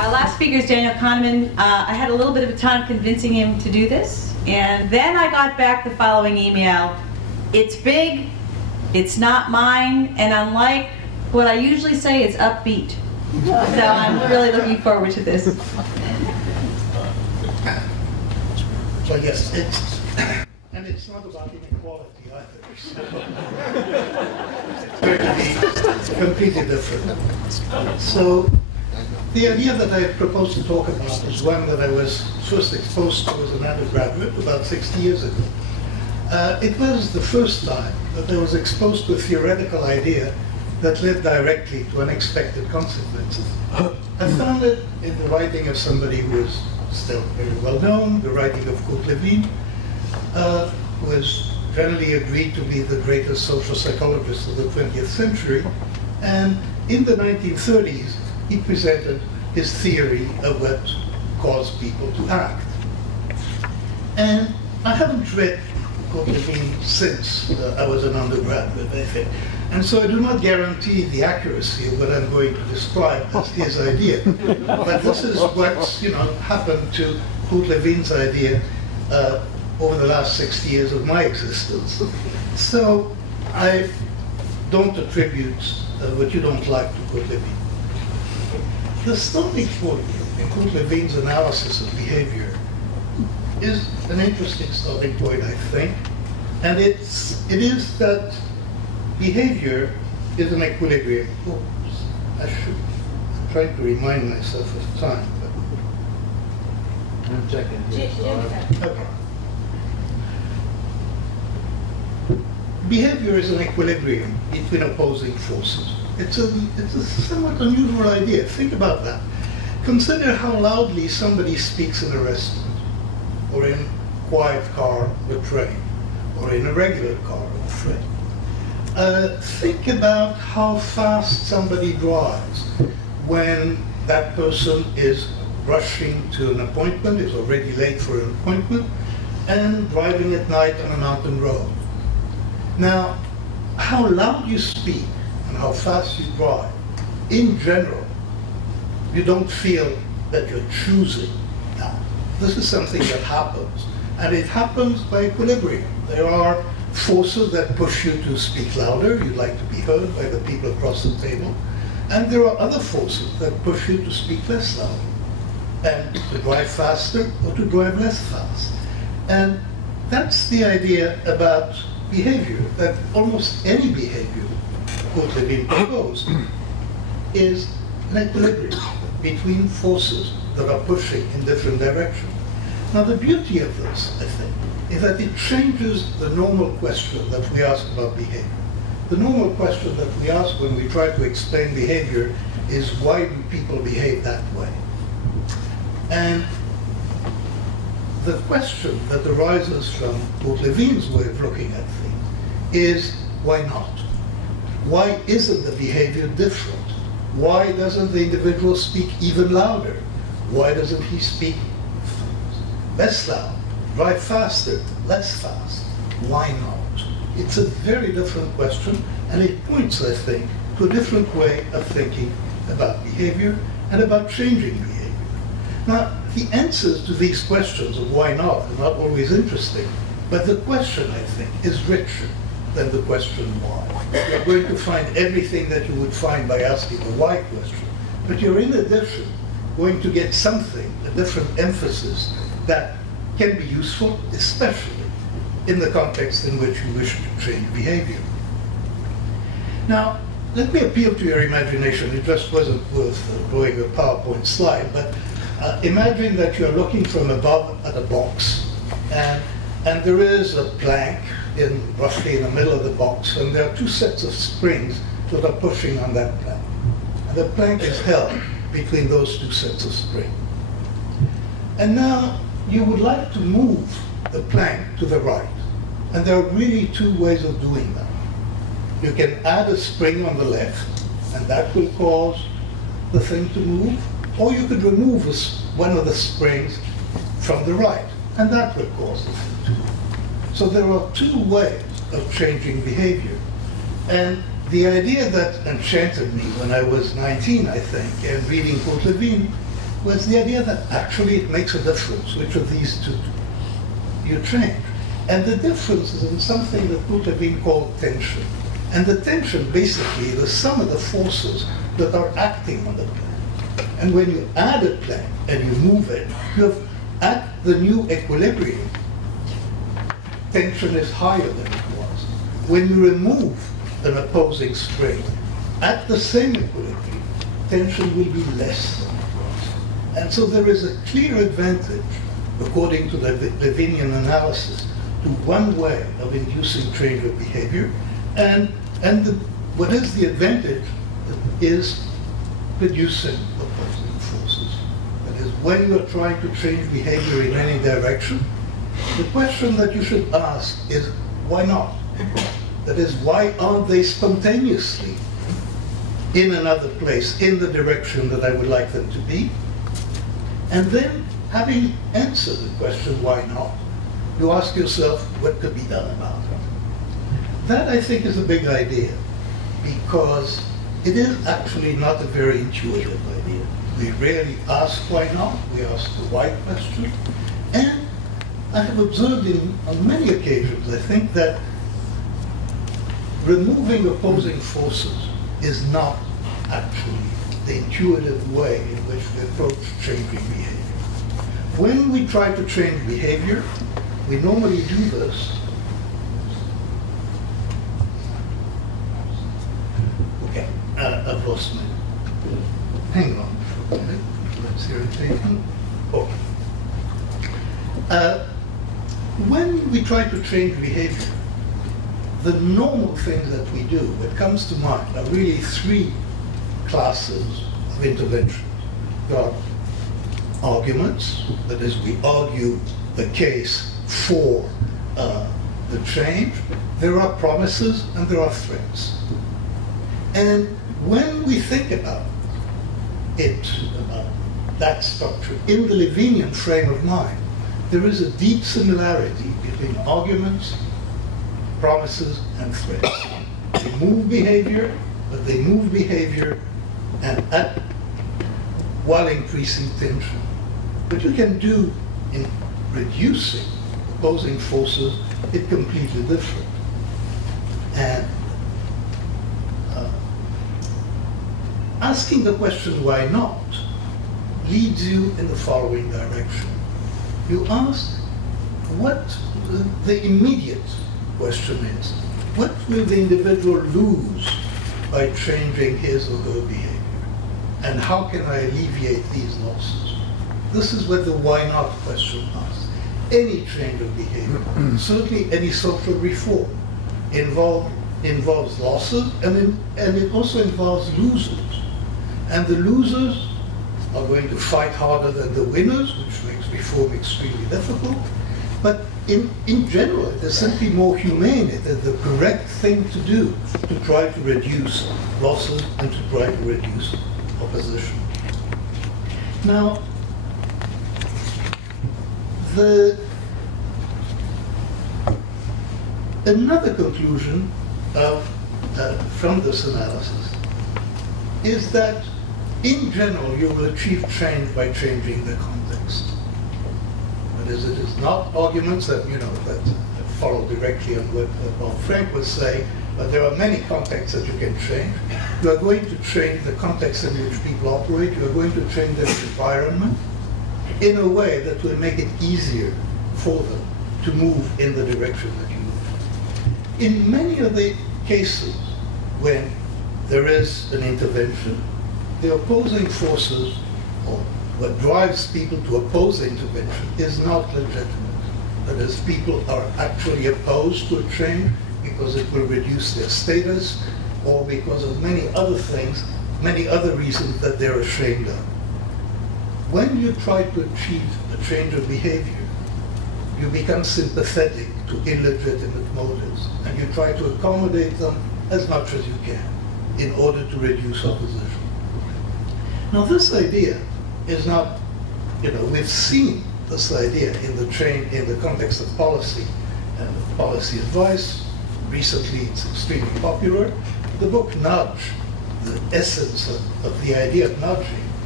Our last speaker is Daniel Kahneman. I had a little bit of a time convincing him to do this, and then I got back the following email. It's big, it's not mine, and unlike what I usually say, it's upbeat. So I'm really looking forward to this. So yes, and it's not about inequality either. So it's going to be completely different. So the idea that I propose to talk about is one that I was first exposed to as an undergraduate about 60 years ago. It was the first time that I was exposed to a theoretical idea that led directly to unexpected consequences. I found it in the writing of somebody who is still very well known, the writing of Kurt Lewin, who was generally agreed to be the greatest social psychologist of the 20th century. And in the 1930s, he presented his theory of what caused people to act. And I haven't read Kurt Lewin since I was an undergraduate, I think. And so I do not guarantee the accuracy of what I'm going to describe as his idea. But this is what's happened to Kurt Lewin's idea over the last 60 years of my existence. So I don't attribute what you don't like to Kurt Lewin. The starting point in Kurt Lewin's analysis of behavior is an interesting starting point, I think. And it is that behavior is an equilibrium. Oops, I should try to remind myself of time. I'm checking here. Okay. Behavior is an equilibrium between opposing forces. It's a somewhat unusual idea. Think about that. Consider how loudly somebody speaks in a restaurant, or in a quiet car or train, or in a regular car or train. Think about how fast somebody drives when that person is rushing to an appointment, is already late for an appointment, and driving at night on a mountain road. Now, how loud you speak and how fast you drive, in general, you don't feel that you're choosing that. This is something that happens, and it happens by equilibrium. There are forces that push you to speak louder, you'd like to be heard by the people across the table, and there are other forces that push you to speak less loud, and to drive faster or to drive less fast. And that's the idea about behavior, that almost any behavior, Kurt Lewin proposed, is an equilibrium between forces that are pushing in different directions. Now the beauty of this, I think, is that it changes the normal question that we ask about behavior. The normal question that we ask when we try to explain behavior is, why do people behave that way? And the question that arises from Kurt Lewin's way of looking at things is, why not? Why isn't the behavior different? Why doesn't the individual speak even louder? Why doesn't he speak less loud, drive faster, less fast? Why not? It's a very different question, and it points, I think, to a different way of thinking about behavior and about changing behavior. Now, the answers to these questions of why not are not always interesting, but the question, I think, is richer than the question why. You're going to find everything that you would find by asking the why question, but you're in addition going to get something, a different emphasis that can be useful, especially in the context in which you wish to change behavior. Now, let me appeal to your imagination. It just wasn't worth drawing a PowerPoint slide, but imagine that you're looking from above at a box, and there is a plank roughly in the middle of the box, and there are two sets of springs that are pushing on that plank. And the plank is held between those two sets of springs. And now you would like to move the plank to the right. And there are really two ways of doing that. You can add a spring on the left, and that will cause the thing to move, or you could remove one of the springs from the right, and that will cause the thing to move. So there are two ways of changing behavior. And the idea that enchanted me when I was 19, I think, and reading Kurt Lewin, was the idea that actually it makes a difference which of these two you change. And the difference is in something that would have been called tension. And the tension basically is the sum of the forces that are acting on the plane. And when you add a plane and you move it, you have at the new equilibrium, tension is higher than it was. When you remove an opposing spring, at the same equilibrium, tension will be less than it was. And so there is a clear advantage, according to the Levinian analysis, to one way of inducing change of behavior. What is the advantage is reducing opposing forces. That is, when you are trying to change behavior in any direction, the question that you should ask is, why not? That is, why aren't they spontaneously in another place, in the direction that I would like them to be? And then, having answered the question, why not, you ask yourself, what could be done about it? That, I think, is a big idea, because it is actually not a very intuitive idea. We rarely ask why not, we ask the why question. And I have observed on many occasions, I think, that removing opposing forces is not actually the intuitive way in which we approach changing behavior. When we try to change behavior, we normally do this. Okay, I've lost my. Hang on for a minute. Let's hear it taken. Okay. When we try to change behavior, the normal things that we do, what comes to mind, are really three classes of interventions. There are arguments, that is, we argue the case for the change. There are promises, and there are threats. And when we think about it, about that structure, in the Levinian frame of mind, there is a deep similarity between arguments, promises, and threats. They move behavior, but they move behavior while increasing tension. What you can do in reducing opposing forces is completely different. And asking the question, why not, leads you in the following direction. You ask what the immediate question is. What will the individual lose by changing his or her behavior? And how can I alleviate these losses? This is what the why not question asks. Any change of behavior, certainly any social reform, involves losses, and it also involves losers. And the losers are going to fight harder than the winners, which makes reform extremely difficult. But in general, it is simply more humane. It is the correct thing to do to try to reduce losses and to try to reduce opposition. Now, another conclusion from this analysis is that in general, you will achieve change by changing the context. That is, it is not arguments that follow directly on what Bob Frank was saying, but there are many contexts that you can change. You are going to change the context in which people operate. You are going to change their environment in a way that will make it easier for them to move in the direction that you move. In many of the cases when there is an intervention, the opposing forces, or what drives people to oppose intervention, is not legitimate. That is, people are actually opposed to a change because it will reduce their status, or because of many other things, many other reasons that they're ashamed of. When you try to achieve a change of behavior, you become sympathetic to illegitimate motives, and you try to accommodate them as much as you can in order to reduce opposition. Now, this idea is not, we've seen this idea in the context of policy and policy advice. Recently, it's extremely popular. The book Nudge, the essence of the idea of nudging,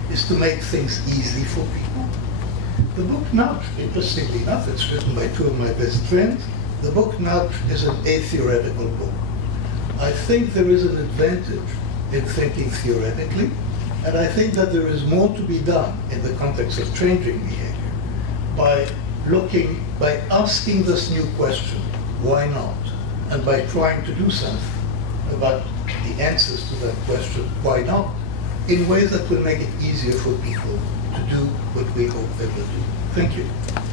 is to make things easy for people. The book Nudge, interestingly enough, it's written by two of my best friends. The book Nudge is an atheoretical book. I think there is an advantage in thinking theoretically, and I think that there is more to be done in the context of changing behavior by asking this new question, why not? And by trying to do something about the answers to that question, why not, in ways that will make it easier for people to do what we hope they will do. Thank you.